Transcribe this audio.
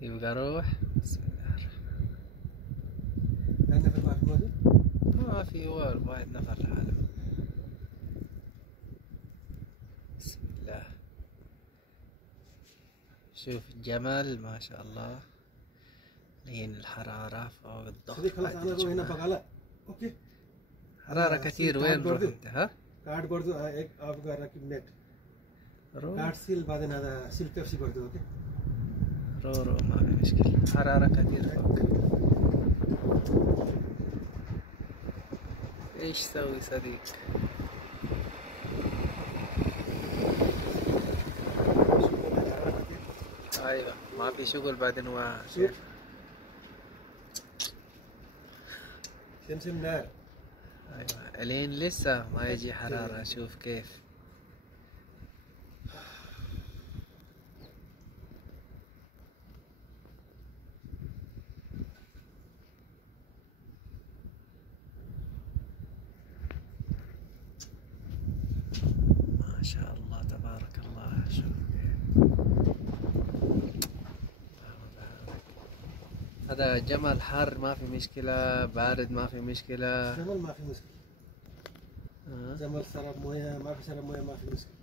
يبقى روح. بسم الله الرحمن. كان نفر ما في موجود؟ ما في واحد نفر لحاله. بسم الله. شوف الجمال ما شاء الله. لين الحرارة فوق الضغط. صديق خلاص أنا روح هنا بقالة. أوكي. حرارة كثير. وين روح انت؟ ها؟ कार्ड कर दो एक आपका रकीब नेट رو कार्ड सील بعدين هذا सील पेप्सी कर दो ओके رو ما في مشكلة. حرارة كثير فوق. ايش تسوي صديق؟ ايوه ما في شغل بعدين هو شوف سمسم نار ايوه الين لسه ما يجي حرارة. شوف كيف. ما شاء الله تبارك الله. شوف كيف. هذا جمل حر ما في مشكلة. بارد ما في مشكلة. جمل ما في مشكلة جمل سراب مويه ما في سراب مويه ما في مشكلة